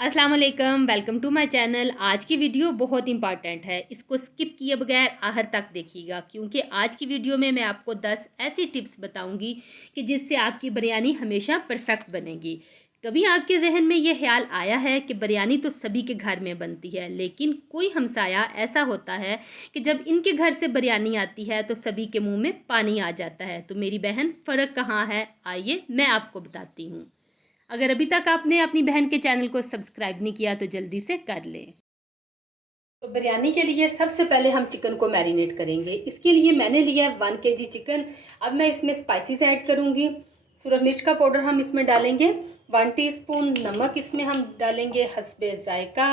अस्सलाम वालेकुम, welcome to my channel. आज की वीडियो बहुत इंपॉर्टेंट है, इसको स्किप किए बगैर आखिर तक देखिएगा क्योंकि आज की वीडियो में मैं आपको 10 ऐसी टिप्स बताऊंगी कि जिससे आपकी बिरयानी हमेशा परफेक्ट बनेगी। कभी आपके जहन में ये ख्याल आया है कि बिरयानी तो सभी के घर में बनती है, लेकिन कोई हमसाया ऐसा होता है कि जब इनके घर से बिरयानी आती है तो सभी के मुंह में पानी आ जाता है। तो मेरी बहन, फ़र्क कहाँ है, आइए मैं आपको बताती हूँ। अगर अभी तक आपने अपनी बहन के चैनल को सब्सक्राइब नहीं किया तो जल्दी से कर लें। तो बिरयानी के लिए सबसे पहले हम चिकन को मैरिनेट करेंगे। इसके लिए मैंने लिया है 1 kg चिकन। अब मैं इसमें स्पाइसेस ऐड करूँगी। सूरज मिर्च का पाउडर हम इसमें डालेंगे 1 टीस्पून, नमक इसमें हम डालेंगे हस्बे ज़ायका,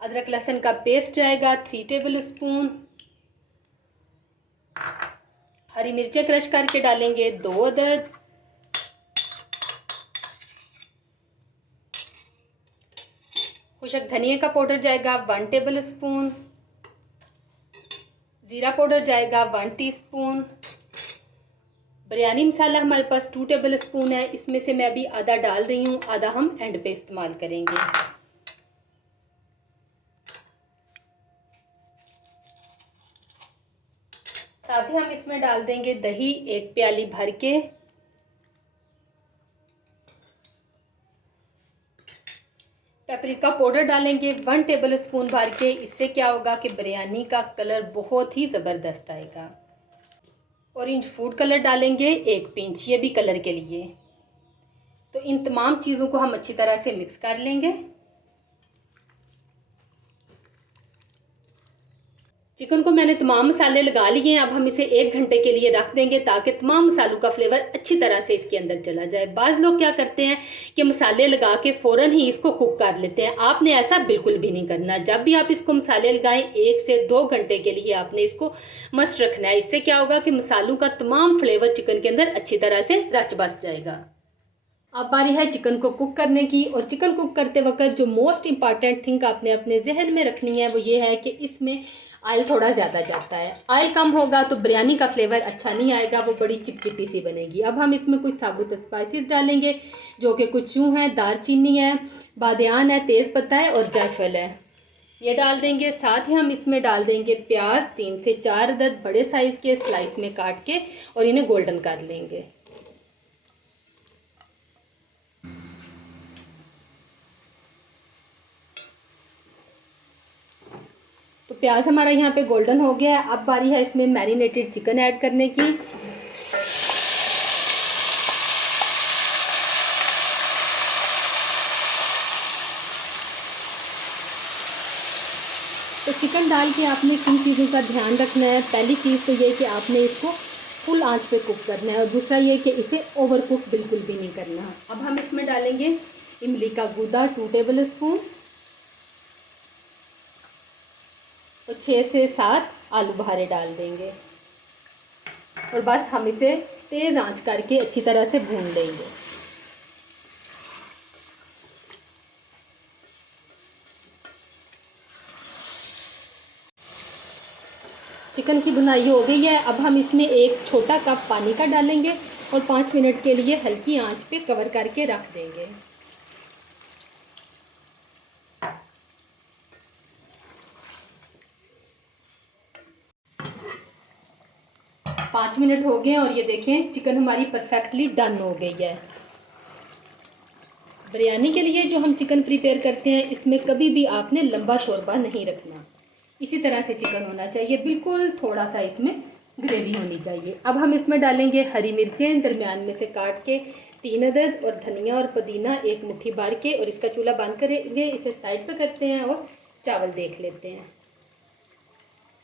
अदरक लहसुन का पेस्ट जाएगा 3 टेबल स्पून, हरी मिर्चें क्रश करके डालेंगे 2 अदद, खुशक धनिया का पाउडर जाएगा 1 टेबल स्पून, ज़ीरा पाउडर जाएगा 1 टीस्पून, बिरयानी मसाला हमारे पास 2 टेबल स्पून है। इसमें से मैं अभी आधा डाल रही हूँ, आधा हम एंड पे इस्तेमाल करेंगे। साथ ही हम इसमें डाल देंगे दही 1 प्याली भर के, पेपरिका पाउडर डालेंगे 1 टेबल स्पून भर के। इससे क्या होगा कि बिरयानी का कलर बहुत ही ज़बरदस्त आएगा। ऑरेंज फूड कलर डालेंगे 1 पिंच, ये भी कलर के लिए। तो इन तमाम चीज़ों को हम अच्छी तरह से मिक्स कर लेंगे। चिकन को मैंने तमाम मसाले लगा लिए हैं। अब हम इसे 1 घंटे के लिए रख देंगे ताकि तमाम मसालों का फ्लेवर अच्छी तरह से इसके अंदर चला जाए। बाज़ लोग क्या करते हैं कि मसाले लगा के फ़ौरन ही इसको कुक कर लेते हैं। आपने ऐसा बिल्कुल भी नहीं करना। जब भी आप इसको मसाले लगाएं 1 से 2 घंटे के लिए आपने इसको मस्ट रखना है। इससे क्या होगा कि मसालों का तमाम फ्लेवर चिकन के अंदर अच्छी तरह से रच बस जाएगा। अब बारी है चिकन को कुक करने की। और चिकन कुक करते वक्त जो मोस्ट इम्पॉर्टेंट थिंग आपने अपने जहन में रखनी है वो ये है कि इसमें ऑयल थोड़ा ज़्यादा जाता है। ऑयल कम होगा तो बिरयानी का फ्लेवर अच्छा नहीं आएगा, वो बड़ी चिपचिपी सी बनेगी। अब हम इसमें कुछ साबुत स्पाइसेस डालेंगे जो कि कुछ यूँ हैं, दारचीनी है, बादियान है, तेज़पत्ता है और जायफल है, ये डाल देंगे। साथ ही हम इसमें डाल देंगे प्याज 3 से 4 अदद बड़े साइज़ के स्लाइस में काट के और इन्हें गोल्डन कर लेंगे। तो प्याज हमारा यहाँ पे गोल्डन हो गया है। अब बारी है इसमें मैरिनेटेड चिकन ऐड करने की। तो चिकन डाल के आपने किन चीज़ों का ध्यान रखना है। पहली चीज़ तो ये कि आपने इसको फुल आंच पे कुक करना है और दूसरा ये कि इसे ओवर कुक बिल्कुल भी नहीं करना। अब हम इसमें डालेंगे इमली का गूदा 2 टेबल स्पून और 6 से 7 आलू बुखारे डाल देंगे और बस हम इसे तेज़ आंच करके अच्छी तरह से भून लेंगे। चिकन की भुनाई हो गई है। अब हम इसमें 1 छोटा कप पानी का डालेंगे और 5 मिनट के लिए हल्की आंच पे कवर करके रख देंगे। 5 मिनट हो गए और ये देखें चिकन हमारी परफेक्टली डन हो गई है। बिरयानी के लिए जो हम चिकन प्रिपेयर करते हैं इसमें कभी भी आपने लंबा शोरबा नहीं रखना। इसी तरह से चिकन होना चाहिए, बिल्कुल थोड़ा सा इसमें ग्रेवी होनी चाहिए। अब हम इसमें डालेंगे हरी मिर्चें दरमियान में से काट के 3 अदद और धनिया और पुदीना 1 मुट्ठी भर के, और इसका चूल्हा बंद करेंगे। इसे साइड पे करते हैं और चावल देख लेते हैं।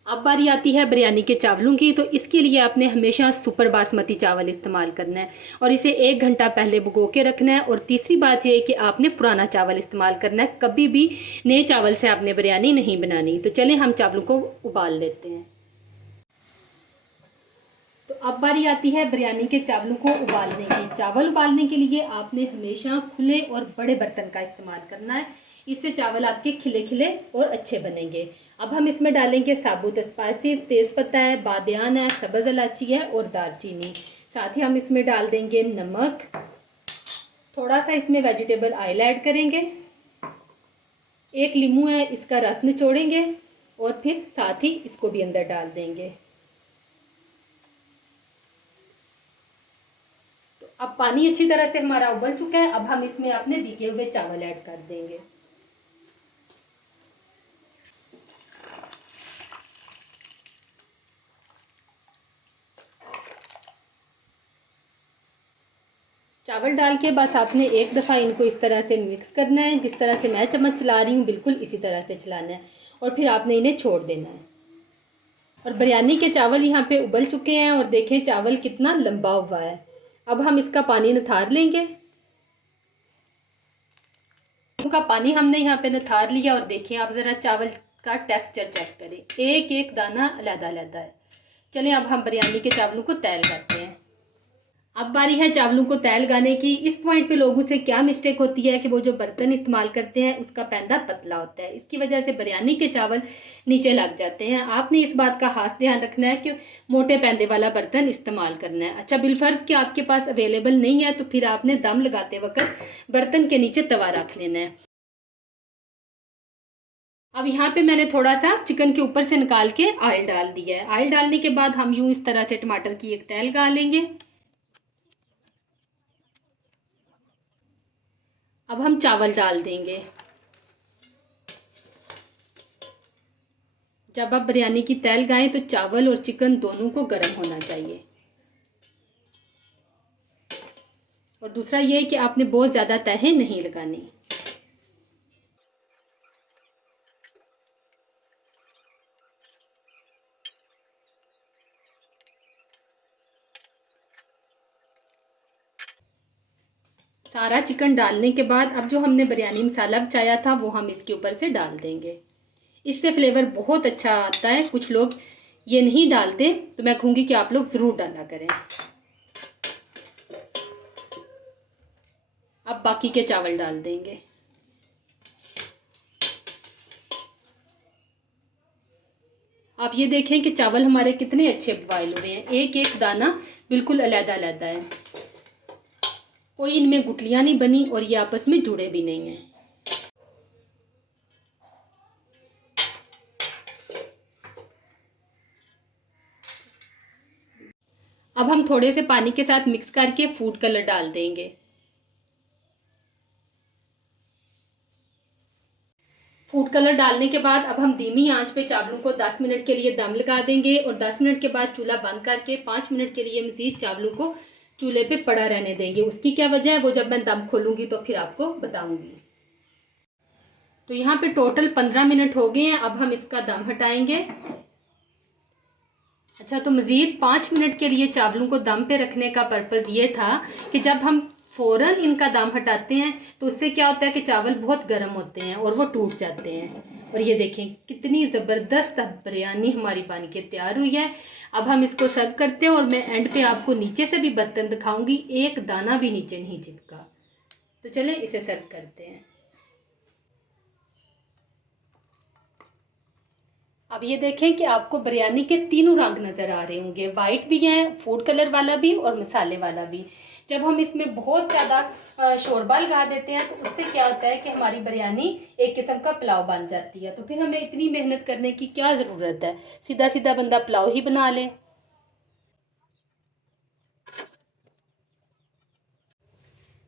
अब बारी आती है बिरयानी के चावलों की। तो इसके लिए आपने हमेशा सुपर बासमती चावल इस्तेमाल करना है और इसे 1 घंटा पहले भिगो के रखना है। और तीसरी बात यह है कि आपने पुराना चावल इस्तेमाल करना है, कभी भी नए चावल से आपने बिरयानी नहीं बनानी। तो चलें हम चावलों को उबाल लेते हैं। तो अब बारी आती है बिरयानी के चावलों को उबालने की। चावल उबालने के लिए आपने हमेशा खुले और बड़े बर्तन का इस्तेमाल करना है, इससे चावल आपके खिले खिले और अच्छे बनेंगे। अब हम इसमें डालेंगे साबुत स्पाइसेस, तेज़पत्ता है, बादियान है, सब्ज़ इलायची है और दालचीनी। साथ ही हम इसमें डाल देंगे नमक, थोड़ा सा इसमें वेजिटेबल ऑयल ऐड करेंगे एक नींबू है, इसका रस निचोड़ेंगे और फिर साथ ही इसको भी अंदर डाल देंगे। तो अब पानी अच्छी तरह से हमारा उबल चुका है। अब हम इसमें अपने भीगे हुए चावल ऐड कर देंगे। चावल डाल के बस आपने एक दफ़ा इनको इस तरह से मिक्स करना है, जिस तरह से मैं चम्मच चला रही हूँ बिल्कुल इसी तरह से चलाना है और फिर आपने इन्हें छोड़ देना है। और बिरयानी के चावल यहाँ पे उबल चुके हैं और देखें चावल कितना लंबा हुआ है। अब हम इसका पानी निथार लेंगे। का पानी हमने यहाँ पे निथार लिया और देखिए आप ज़रा चावल का टेक्सचर चेक करें, एक एक दाना अलग-अलग है। चलें अब हम बिरयानी के चावलों को तय लगाते हैं। अब बारी है चावलों को तय लगाने की। इस पॉइंट पे लोगों से क्या मिस्टेक होती है कि वो जो बर्तन इस्तेमाल करते हैं उसका पैंदा पतला होता है, इसकी वजह से बिरयानी के चावल नीचे लग जाते हैं। आपने इस बात का खास ध्यान रखना है कि मोटे पैंदे वाला बर्तन इस्तेमाल करना है। अच्छा, बिलफर्ज कि आपके पास अवेलेबल नहीं है तो फिर आपने दम लगाते वक्त बर्तन के नीचे तवा रख लेना है। अब यहाँ पे मैंने थोड़ा सा चिकन के ऊपर से निकाल के ऑयल डाल दिया है। ऑयल डालने के बाद हम यूँ इस तरह से टमाटर की एक तह लगा लेंगे। अब हम चावल डाल देंगे। जब आप बिरयानी की तह लगाएं तो चावल और चिकन दोनों को गर्म होना चाहिए। और दूसरा ये है कि आपने बहुत ज़्यादा तहें नहीं लगानी। सारा चिकन डालने के बाद अब जो हमने बिरयानी मसाला बचाया था वो हम इसके ऊपर से डाल देंगे। इससे फ्लेवर बहुत अच्छा आता है। कुछ लोग ये नहीं डालते तो मैं कहूँगी कि आप लोग ज़रूर डाला करें। अब बाकी के चावल डाल देंगे। आप ये देखें कि चावल हमारे कितने अच्छे बॉयल हुए हैं, एक एक दाना बिल्कुल अलग-अलग है, कोई इनमें गुठलियाँ नहीं बनी और ये आपस में जुड़े भी नहीं हैं। अब हम थोड़े से पानी के साथ मिक्स करके फूड कलर डाल देंगे। फूड कलर डालने के बाद अब हम धीमी आंच पे चावलों को 10 मिनट के लिए दम लगा देंगे और 10 मिनट के बाद चूल्हा बंद करके 5 मिनट के लिए मज़ीद चावलों को चूल्हे पे पड़ा रहने देंगे। उसकी क्या वजह है वो जब मैं दम खोलूँगी तो फिर आपको बताऊँगी। तो यहाँ पे टोटल 15 मिनट हो गए हैं। अब हम इसका दम हटाएंगे। अच्छा, तो मज़ीद 5 मिनट के लिए चावलों को दम पे रखने का पर्पज़ ये था कि जब हम फ़ौरन इनका दम हटाते हैं तो उससे क्या होता है कि चावल बहुत गर्म होते हैं और वो टूट जाते हैं। और ये देखें कितनी ज़बरदस्त बिरयानी हमारी बन के तैयार हुई है। अब हम इसको सर्व करते हैं और मैं एंड पे आपको नीचे से भी बर्तन दिखाऊंगी, एक दाना भी नीचे नहीं चिपका। तो चलें इसे सर्व करते हैं। अब ये देखें कि आपको बिरयानी के तीनों रंग नज़र आ रहे होंगे, वाइट भी हैं, फूड कलर वाला भी और मसाले वाला भी। जब हम इसमें बहुत ज़्यादा शोरबा लगा देते हैं तो उससे क्या होता है कि हमारी बिरयानी एक किस्म का पुलाव बन जाती है। तो फिर हमें इतनी मेहनत करने की क्या ज़रूरत है, सीधा सीधा बंदा पुलाव ही बना ले।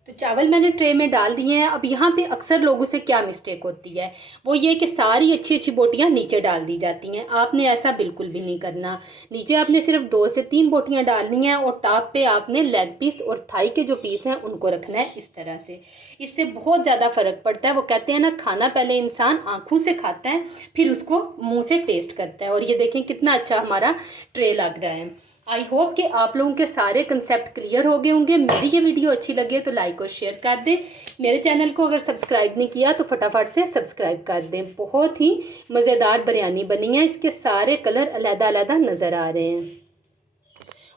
तो चावल मैंने ट्रे में डाल दिए हैं। अब यहाँ पे अक्सर लोगों से क्या मिस्टेक होती है वो ये कि सारी अच्छी अच्छी बोटियाँ नीचे डाल दी जाती हैं। आपने ऐसा बिल्कुल भी नहीं करना। नीचे आपने सिर्फ 2 से 3 बोटियाँ डालनी हैं और टॉप पे आपने लेग पीस और थाई के जो पीस हैं उनको रखना है इस तरह से। इससे बहुत ज़्यादा फ़र्क पड़ता है। वो कहते हैं ना, खाना पहले इंसान आँखों से खाता है फिर उसको मुँह से टेस्ट करता है। और ये देखें कितना अच्छा हमारा ट्रे लग रहा है। आई होप कि आप लोगों के सारे कंसेप्ट क्लियर हो गए होंगे। मेरी ये वीडियो अच्छी लगे तो लाइक और शेयर कर दें। मेरे चैनल को अगर सब्सक्राइब नहीं किया तो फटाफट से सब्सक्राइब कर दें। बहुत ही मज़ेदार बिरयानी बनी है, इसके सारे कलर अलग-अलग नज़र आ रहे हैं।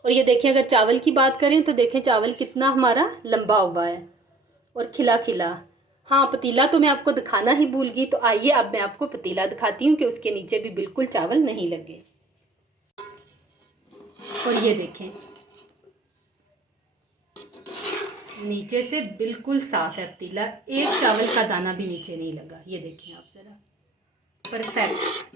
और ये देखें, अगर चावल की बात करें तो देखें चावल कितना हमारा लंबा हुआ है और खिला खिला। हाँ, पतीला तो मैं आपको दिखाना ही भूल गई। तो आइए अब मैं आपको पतीला दिखाती हूँ कि उसके नीचे भी बिल्कुल चावल नहीं लगे। और ये देखें नीचे से बिल्कुल साफ है पतीला, एक चावल का दाना भी नीचे नहीं लगा। ये देखें आप ज़रा, परफेक्ट।